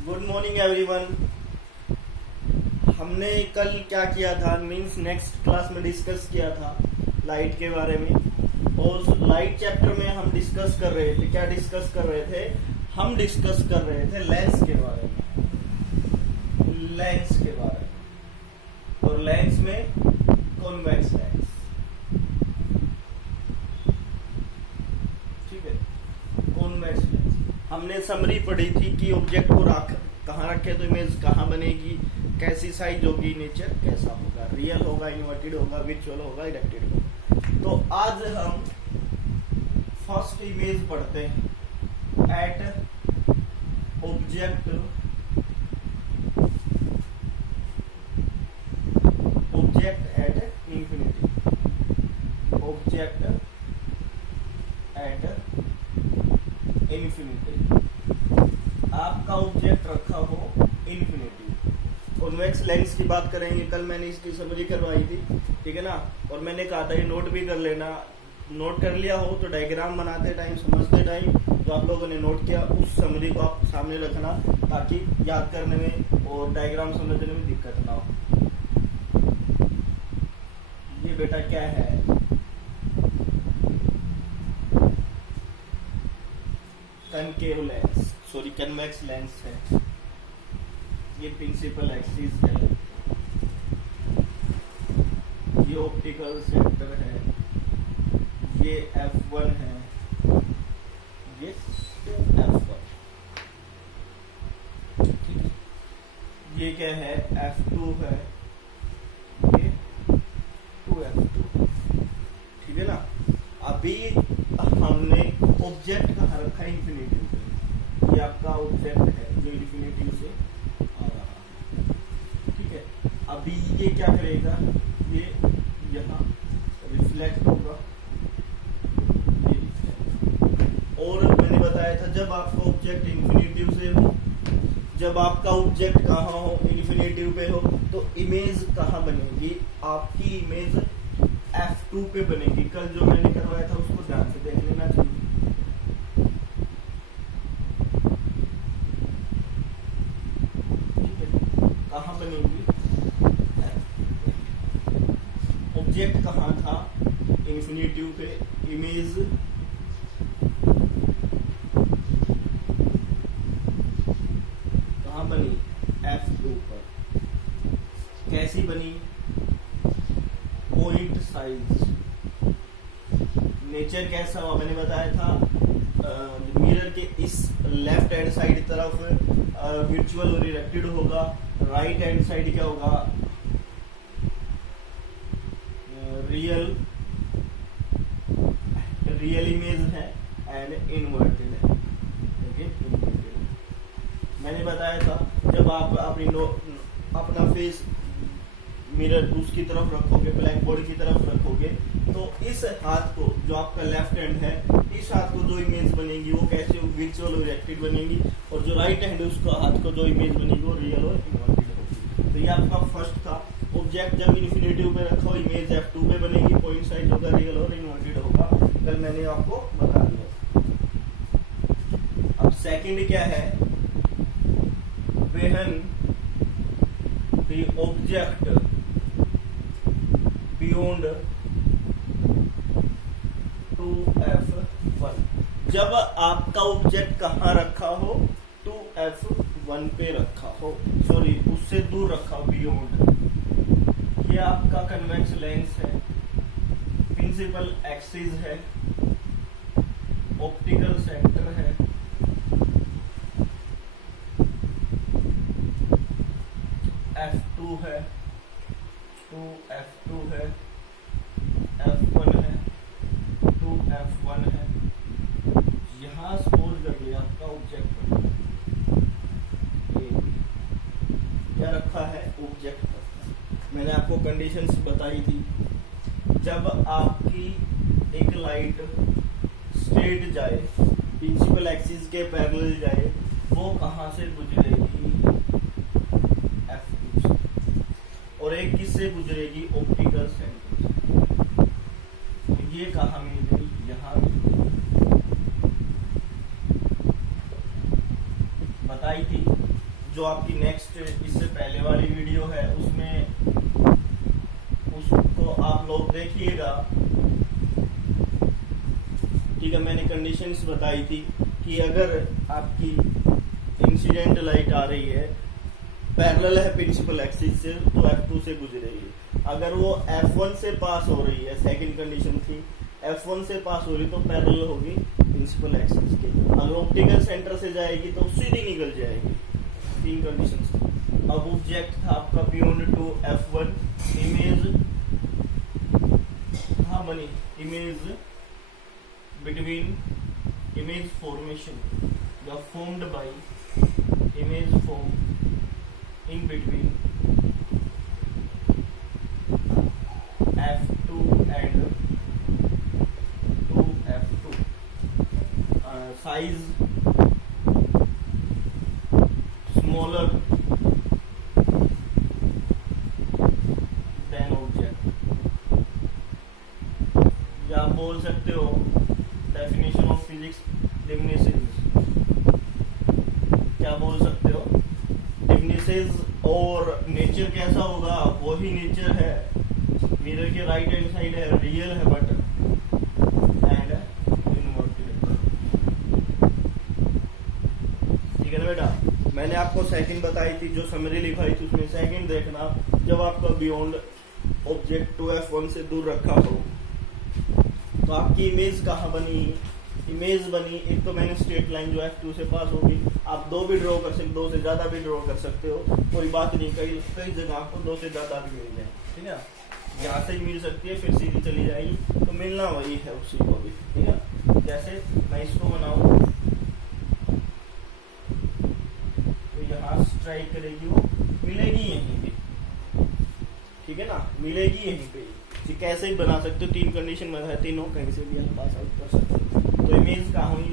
Good morning everyone. हमने कल क्या किया था, मीन्स नेक्स्ट क्लास में डिस्कस किया था लाइट के बारे में। और उस लाइट चैप्टर में हम डिस्कस कर रहे थे, क्या डिस्कस कर रहे थे? हम डिस्कस कर रहे थे लेंस के बारे में, लेंस के बारे में। और लेंस में कॉन्वेक्स लेंस, ठीक है, कॉन्वेक्स लेंस। हमने समरी पढ़ी थी कि ऑब्जेक्ट को कहाँ रखे तो इमेज कहाँ बनेगी, कैसी साइज होगी, नेचर कैसा होगा, रियल होगा, इन्वर्टेड होगा, वर्चुअल होगा, इरेक्टेड होगा। तो आज हम फर्स्ट इमेज पढ़ते हैं, at object at infinity, object at infinity. आपका ऑब्जेक्ट रखा हो इंफिनिटी। कॉन्वेक्स लेंस की बात करेंगे, कल मैंने इसकी समरी करवाई थी, ठीक है ना। और मैंने कहा था ये नोट भी कर लेना, नोट कर लिया हो तो डायग्राम बनाते टाइम, समझते टाइम जो आप लोगों ने नोट किया उस समरी को आप सामने रखना, ताकि याद करने में और डायग्राम समझने में दिक्कत ना हो। ये बेटा क्या है? Concave lens, sorry convex lens है। ये प्रिंसिपल एक्सिस है, ये ऑप्टिकल सेंटर है, ये F1 है, ये F1, ये क्या है? F2 है, ये 2F2, ठीक है ना। अभी हमने ऑब्जेक्ट कहाँ रखा है? इंफिनिटी पे। ये आपका ऑब्जेक्ट है जो इंफिनिटी से आ रहा है, ठीक है। अभी ये क्या करेगा? ये यहाँ रिफ्लेक्ट होगा, ये रिफ्लेक्ट। और मैंने बताया था जब आपका ऑब्जेक्ट इंफिनिटी से हो, जब आपका ऑब्जेक्ट कहाँ हो? इंफिनिटी पे हो, तो इमेज कहाँ बनेगी? आपकी इमेज F2 पे बनेगी। कल जो मैंने करवाया था उसको ध्यान से देख लेना चाहिए। ठीक है, कहाँ बनेगी? ऑब्जेक्ट कहाँ था? इंफिनिटी पे। इमेज कहाँ बनी? F2 पर। कैसी बनी? Point size. नेचर कैसा हुआ? मैंने बताया था मिरर के इस लेफ्ट हैंड साइड तरफ वर्चुअल और इरेक्टेड होगा, राइट हैंड साइड क्या होगा? रियल इमेज है एंड इन्वर्टेड है, ओके। मैंने बताया था जब आप अपना फेस मिरर उसकी तरफ रखोगे, ब्लैक बोर्ड की तरफ रखोगे, तो इस हाथ को, जो आपका लेफ्ट हैंड है, इस हाथ को जो इमेज बनेगी वो कैसे? वर्चुअल और इरेक्टेड बनेगी। और जो राइट हैंड है उसका हाथ को जो इमेज बनेगी वो रियल और इन्वर्टेड होगी। तो ये आपका फर्स्ट था। ऑब्जेक्ट जब इन्फिनिटी पे रखो, इमेज F2 पे बनेगी, पॉइंट साइज होगा, रियल और इन्वर्टेड होगा। कल मैंने आपको बता दिया। अब सेकंड क्या है? When the object beyond 2F1। जब आपका ऑब्जेक्ट कहाँ रखा हो? 2F1 पे रखा हो, सॉरी उससे दूर रखा हो, बियॉन्ड। ये आपका कन्वेक्स लेंस है, प्रिंसिपल एक्सिस है, ऑप्टिकल सेंटर है, F2 है, 2F2 है, F1 है, 2F1 है। यहां स्कोर कर लिया आपका ऑब्जेक्ट। क्या रखा है? ऑब्जेक्ट रखा। मैंने आपको कंडीशंस बताई थी। जब आपकी एक लाइट स्ट्रेट जाए, प्रिंसिपल एक्सिस के पैरेलल जाए, वो कहां से गुजरेगी? F2 से। और एक किससे गुजरेगी? ऑप्टिकल सेंटर से। तो ये कहाँ मिल गई? यहाँ मिल गई। बताई थी जो आपकी नेक्स्ट इससे पहले वाली वीडियो है उसमें उसको आप लोग देखिएगा। ठीक है, मैंने कंडीशंस बताई थी कि अगर आपकी इंसिडेंट लाइट आ रही है, पैरेलल है प्रिंसिपल एक्सिस से, तो F2 से गुजरेगी। अगर वो F1 से पास हो रही है, सेकंड कंडीशन थी, F1 से पास हो रही तो पैरेलल होगी प्रिंसिपल एक्सिस के। अगर ऑप्टिकल सेंटर से जाएगी तो सीधी निकल जाएगी। 3 कंडीशन। अब ऑब्जेक्ट था आपका बियॉन्ड टू F1, इमेज हाँ बनी image between image formation the formed by image form in between F2 and 2F2 size smaller than object, या आप बोल सकते हो डेफिनेशन ऑफ फिजिक्स डिमिनिशेस, क्या बोल सकते हो, डिमिनिशेस। और नेचर कैसा होगा, वही नेचर है, मिरर के राइट हैंड साइड है, रियल है बट एंड इनवर्टेड। ठीक है ना बेटा, मैंने आपको सेकंड बताई थी, जो समरी लिखाई थी उसमें सेकंड देखना, जब आपका बियॉन्ड ऑब्जेक्ट टू F1 से दूर रखा हो तो आपकी इमेज कहाँ बनी, इमेज बनी। एक तो मैंने स्ट्रेट लाइन जो F2 से पास होगी, आप 2 भी ड्रॉ कर सकते, 2 से ज्यादा भी ड्रॉ कर सकते हो, कोई बात नहीं। कई जगह आपको 2 से ज्यादा भी मिल जाए, ठीक है, यहाँ से मिल सकती है फिर सीधी चली जाएगी, तो मिलना वही है उसी को भी। ठीक है, जैसे मैं इसको बनाऊं तो यहाँ स्ट्राइक करेगी, वो मिलेगी यहीं पे, ठीक है ना, मिलेगी यहीं पे। कैसे ही बना सकते हो, 3 कंडीशन में है, तीनों कहीं से भी आप पास आउट कर सकते हो। तो इमेज कहाँ हुई,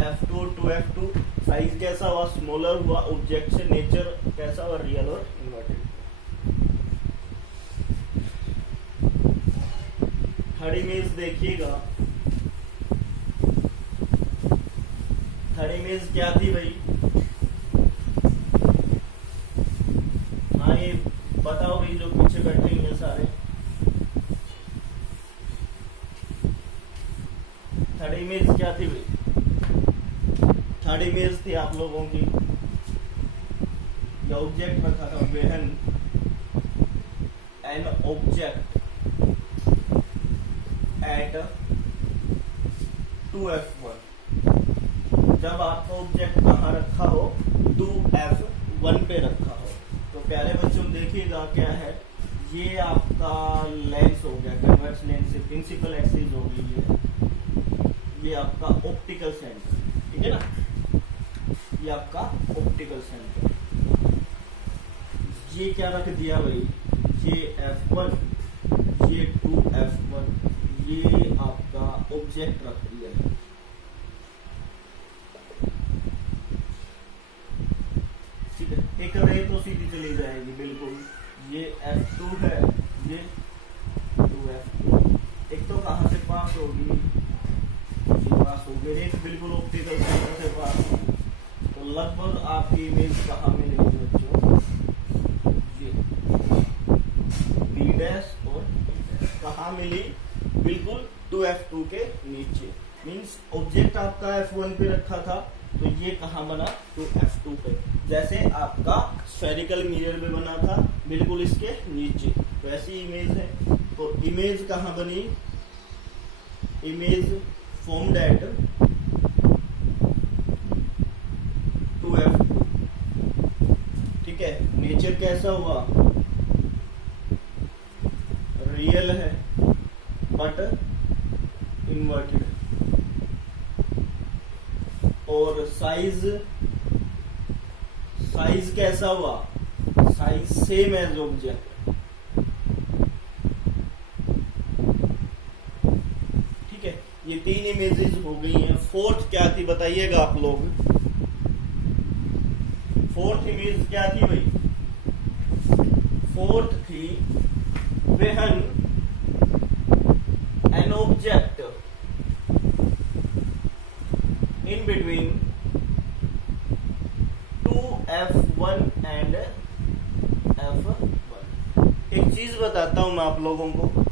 F2 टू F2, साइज कैसा हुआ, स्मॉलर हुआ ऑब्जेक्ट से, नेचर कैसा हुआ, रियल और इन्वर्टेड। थर्ड इमेज देखिएगा, थर्ड इमेज क्या थी भाई, हाँ ये बताओ भाई, जो पीछे बैठे हैं सारे। थर्ड इमेज क्या थी भाई, थर्ड इमेज थी आप लोगों की, यह ऑब्जेक्ट रखा था, वेहन एन ऑब्जेक्ट एट 2F1। जब आपका ऑब्जेक्ट कहाँ रखा हो, 2F1 पे रखा हो। तो प्यारे बच्चों देखिएगा क्या है, ये आपका लेंस हो गया, कन्वेक्स लेंस से प्रिंसिपल एक्सिस हो गई है, ये आपका ऑप्टिकल सेंटर, ठीक है ना, ये आपका ऑप्टिकल सेंटर। ये क्या रख दिया भाई, ये F1, ये 2F1, ये आपका ऑब्जेक्ट रख दिया है। ठीक है, एक रे तो सीधी चली जाएगी बिल्कुल, ये F2 है, ये 2F2। एक तो कहाँ से पास होगी, पास हो गई, एक बिल्कुल ऑप्टिकल सेंटर से पास होगी। तो लगभग आपकी इमेज कहाँ मिलेगी बच्चों, ये B' और कहाँ मिली, बिल्कुल 2F2 के नीचे। मींस ऑब्जेक्ट आपका F1 पे रखा था, तो ये कहाँ बना, 2F2 पे। जैसे आपका स्फेरिकल मिरर में बना था, बिल्कुल इसके नीचे, वैसी इमेज है। तो इमेज कहाँ बनी, इमेज formed at 2F2। ठीक है, नेचर कैसा हुआ, रियल है बट इन्वर्टेड। और साइज कैसा हुआ, साइज सेम एज ऑब्जेक्ट। ये 3 इमेजेस हो गई हैं। फोर्थ क्या थी बताइएगा आप लोग, फोर्थ इमेज क्या थी भाई, फोर्थ थी वेहन an object in between 2F1 F1 and F1। एक चीज बताता हूं मैं आप लोगों को,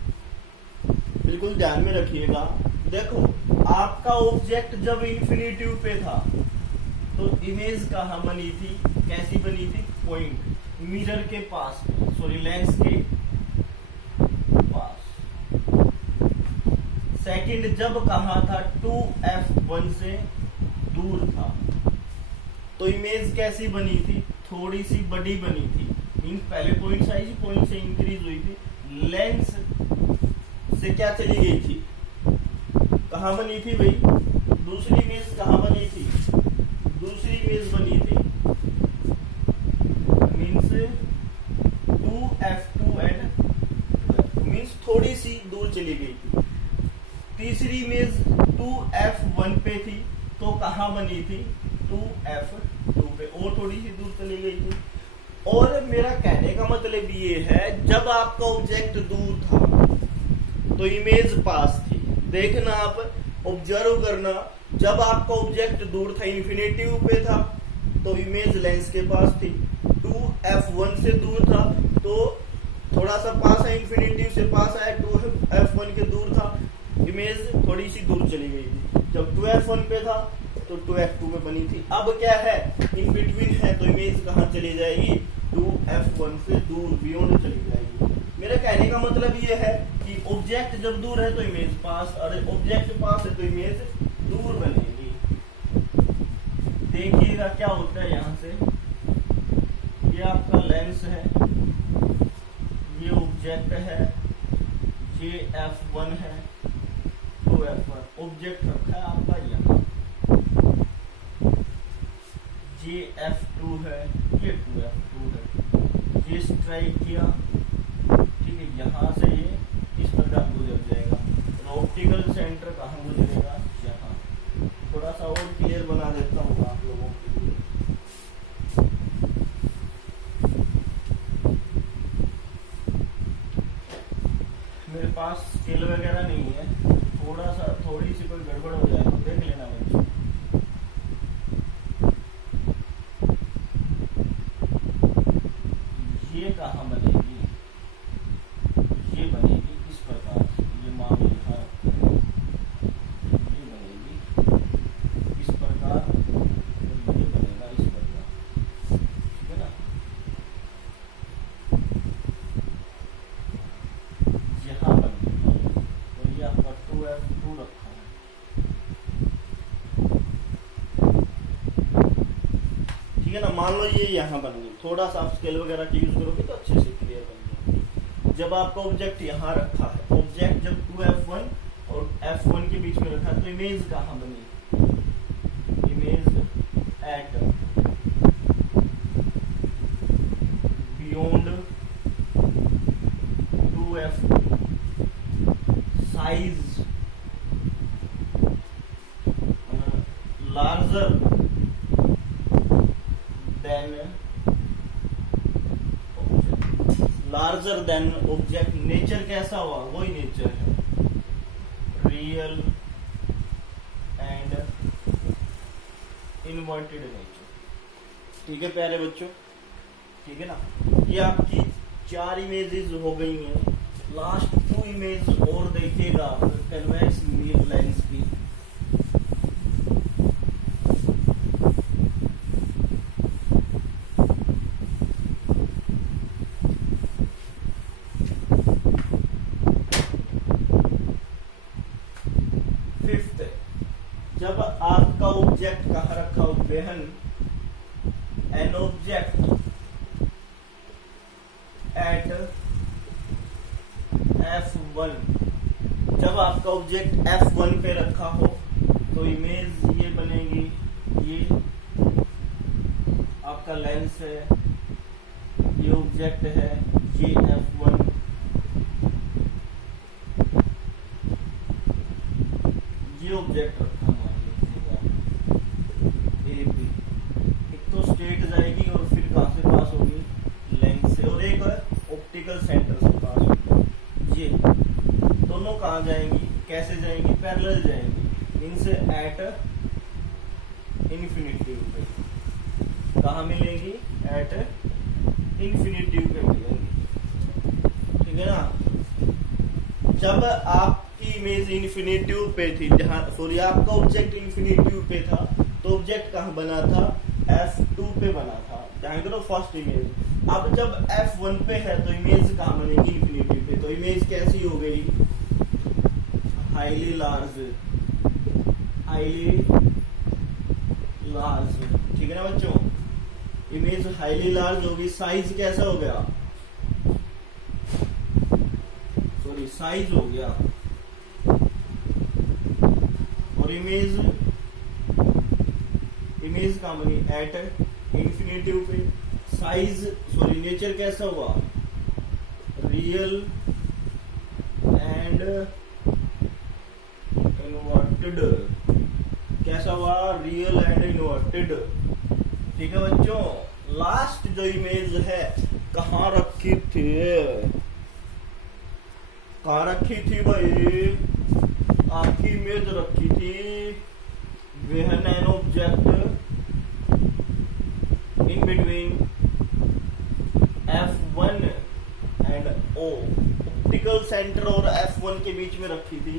बिल्कुल ध्यान में रखिएगा। देखो, आपका ऑब्जेक्ट जब इन्फिनिटिव पे था तो इमेज कहाँ बनी थी, कैसी बनी थी? पॉइंट मिरर के पास, सॉरी लेंस के पास। सेकंड जब कहा था 2F1 से दूर था तो इमेज कैसी बनी थी? थोड़ी सी बड़ी बनी थी। मीन पहले पॉइंट साइज पॉइंट से इंक्रीज हुई थी, लेंस से क्या चली गई थी, कहाँ बनी थी भाई? दूसरी इमेज कहाँ बनी थी? दूसरी इमेज बनी थी means 2F2 and 2F2 means थोड़ी सी दूर चली गई थी। तीसरी इमेज 2F1 पे थी तो कहाँ बनी थी? 2F2 पे, और थोड़ी सी दूर चली गई थी। और मेरा कहने का मतलब ये है, जब आपका ऑब्जेक्ट दूर था तो इमेज पास थी। देखना, आप ऑब्जर्व करना, जब आपका ऑब्जेक्ट दूर था, इन्फिनिटिव पे था, तो इमेज लेंस के पास थी। 2F1 से दूर था तो थोड़ा सा पास है, इन्फिनिटिव से पास आया, 2F1 के दूर था, इमेज थोड़ी सी दूर चली गई थी। जब 2F1 पे था तो 2F2 पे बनी थी। अब क्या है, इन बिटवीन है तो इमेज कहाँ चली जाएगी? 2F1 से दूर, बियॉन्ड चली जाएगी। मेरा कहने का मतलब ये है कि ऑब्जेक्ट जब दूर है तो इमेज पास, और ऑब्जेक्ट पास है तो इमेज दूर बनेगी। देखिएगा क्या होता है यहाँ से, ये आपका लेंस है, ये ऑब्जेक्ट है, ये F1 है, 2F1 ऑब्जेक्ट रखा है आपका यहाँ, ये F2 है, ये 2F2 है, ये स्ट्राइक किया, ठीक है, यहाँ से ये इस प्रकार गुजर जाएगा। ऑप्टिकल सेंटर कहाँ गुजरेगा? यहाँ। थोड़ा सा और क्लियर बना देता हूँ आप लोगों के लिए। मेरे पास स्केल वगैरह नहीं है, थोड़ी सी कोई गड़बड़ हो जाए तो देख लेना बच्चों। ये कहाँ बनेगी? ये बनेगी इस प्रकार से, ये मान लिखा, ये बनेगी इस प्रकार, और ये बनेगा इस प्रकार, ठीक है ना? यहाँ बन गई, और ये आपका 2F2 रखा है, ठीक है ना? मान लो ये यहाँ बन गई। थोड़ा सा आप स्केल वगैरह की यूज करोगे तो अच्छे से क्लियर बन जाएगी। जब आपका ऑब्जेक्ट यहाँ रखा है, ऑब्जेक्ट जब 2F1 और F1 के बीच में रखा है तो इमेज कहाँ बनी? Image at beyond 2F2, size larger than object. Nature कैसा हुआ? वही नेचर है, रियल एंड इनवर्टेड नेचर, ठीक है प्यारे बच्चों, ठीक है ना? ये आपकी 4 इमेजेस हो गई हैं। लास्ट 2 इमेज और देखिएगा कन्वेक्स मिरर लेंस की। जब आपका ऑब्जेक्ट कहाँ रखा हो बहन? एन ऑब्जेक्ट एट F1, जब आपका ऑब्जेक्ट F1 पे रखा हो तो इमेज ये बनेगी, ये आपका लेंस है, ये ऑब्जेक्ट है, ये F1, ये ऑब्जेक्ट रखा ए बी। एक तो स्ट्रेट जाएगी और फिर कहाँ से पास होगी? लेंस से, और एक ऑप्टिकल सेंटर से पास होगी। ये दोनों कहाँ जाएंगी? कैसे जाएंगी? पैरेलल जाएंगी, इनसे एट इन्फिनिटी पे। कहाँ मिलेगी? एट इंफिनिटिव पे मिलेंगी, ठीक है ना। जब आपकी इमेज इन्फिनिटिव पे थी, जहां सॉरी आपका ऑब्जेक्ट इन्फिनिटिव पे था, तो ऑब्जेक्ट कहाँ बना था, F2 पे बना था, ध्यान करो फर्स्ट इमेज। अब जब F1 पे है तो इमेज कहाँ बनेगी, इन्फिनिटिव पे। तो इमेज कैसी हो गई, हाईली लार्ज, ठीक है ना बच्चों। इमेज हाईली लार्ज होगी, साइज कैसा हो गया, सॉरी साइज हो गया, और इमेज कहाँ बनी, एट इंफिनिटिव पे। साइज सॉरी नेचर कैसा हुआ, रियल एंड इन्वर्टेड, कैसा हुआ, रियल एंड इन्वर्टेड, ठीक है बच्चों। लास्ट जो इमेज है कहाँ रखी थी, कहाँ रखी थी भाई, आपकी इमेज रखी थी बेहन an object in between F1 and O, optical centre और F1 के बीच में रखी थी।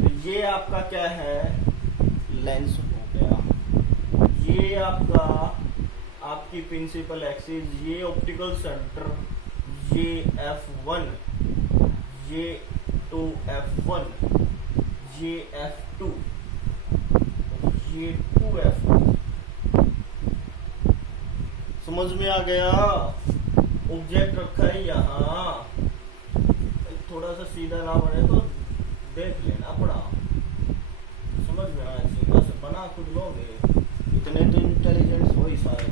तो ये आपका क्या है, लेंस हो गया। ये आपकी प्रिंसिपल एक्सिस, ये ऑप्टिकल सेंटर, ये F1, ये 2F1, ये F2, ये 2F2। समझ में आ गया, ऑब्जेक्ट रखा है यहाँ, थोड़ा सा सीधा ना बने तो देख लेना पड़ा, समझ में आया, सीधा से बना खुद लोगे, इतने तो इंटेलिजेंस हो ही सारे।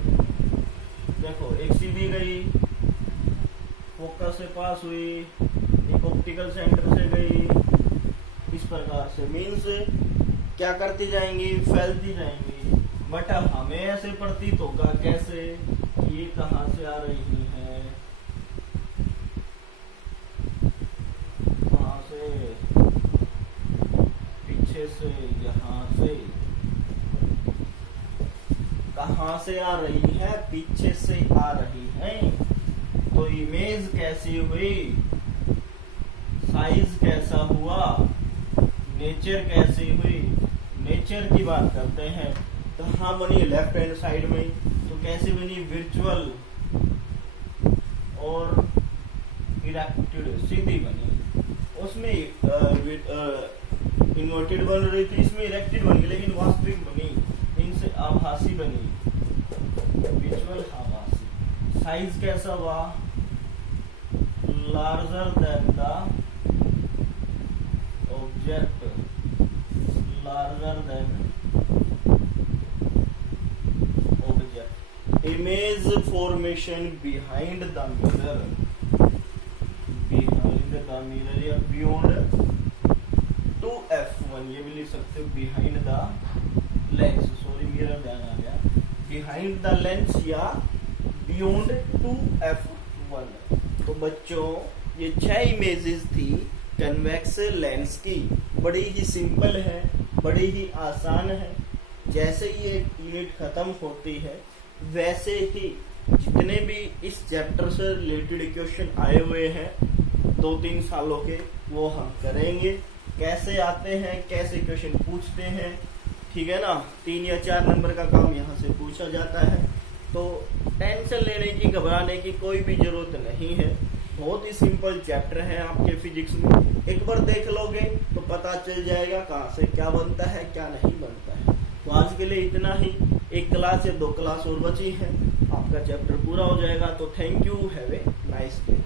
देखो एक सीधी गई, फोकस से पास हुई, एक ऑप्टिकल सेंटर से गई, इस प्रकार से मीन्स क्या करती जाएंगी, फैलती जाएंगी। बट हमें ऐसे प्रतीत होगा कैसे, ये कहाँ से आ रही है, कहाँ से, पीछे से, यहाँ से, कहाँ से आ रही है, पीछे से आ रही है। तो इमेज कैसी हुई, साइज कैसा हुआ, नेचर कैसी हुई। नेचर की बात करते हैं तो हाँ बनी लेफ्ट हैंड साइड में, तो कैसी बनी, वर्चुअल और इरेक्टेड, सीधी बनी। उसमें इन्वर्टेड बन रही थी, इसमें इरेक्टेड बनी, लेकिन वास्तविक बनी, इनसे आभासी बनी, वर्चुअल आभासी। साइज कैसा हुआ, larger than the object, larger than object. Image formation behind the mirror, behind the mirror या बियॉन्ड 2F1, ये भी लिख सकते हो behind the lens, sorry mirror ध्यान आ गया, बिहाइंड द लेंस या बियॉन्ड 2F1। तो बच्चों ये 6 इमेजेस थी कन्वेक्स लेंस की, बड़ी ही सिंपल है, बड़ी ही आसान है। जैसे ही ये यूनिट खत्म होती है वैसे ही जितने भी इस चैप्टर से रिलेटेड क्वेश्चन आए हुए हैं 2-3 सालों के, वो हम करेंगे। कैसे आते हैं, कैसे क्वेश्चन पूछते हैं, ठीक है ना। 3 या 4 नंबर का काम यहाँ से पूछा जाता है, तो टेंशन लेने की, घबराने की कोई भी जरूरत नहीं है। बहुत ही सिंपल चैप्टर है आपके फिजिक्स में, एक बार देख लोगे तो पता चल जाएगा कहाँ से क्या बनता है, क्या नहीं बनता है। तो आज के लिए इतना ही, 1 क्लास या 2 क्लास और बची है, आपका चैप्टर पूरा हो जाएगा। तो thank you, have a nice day.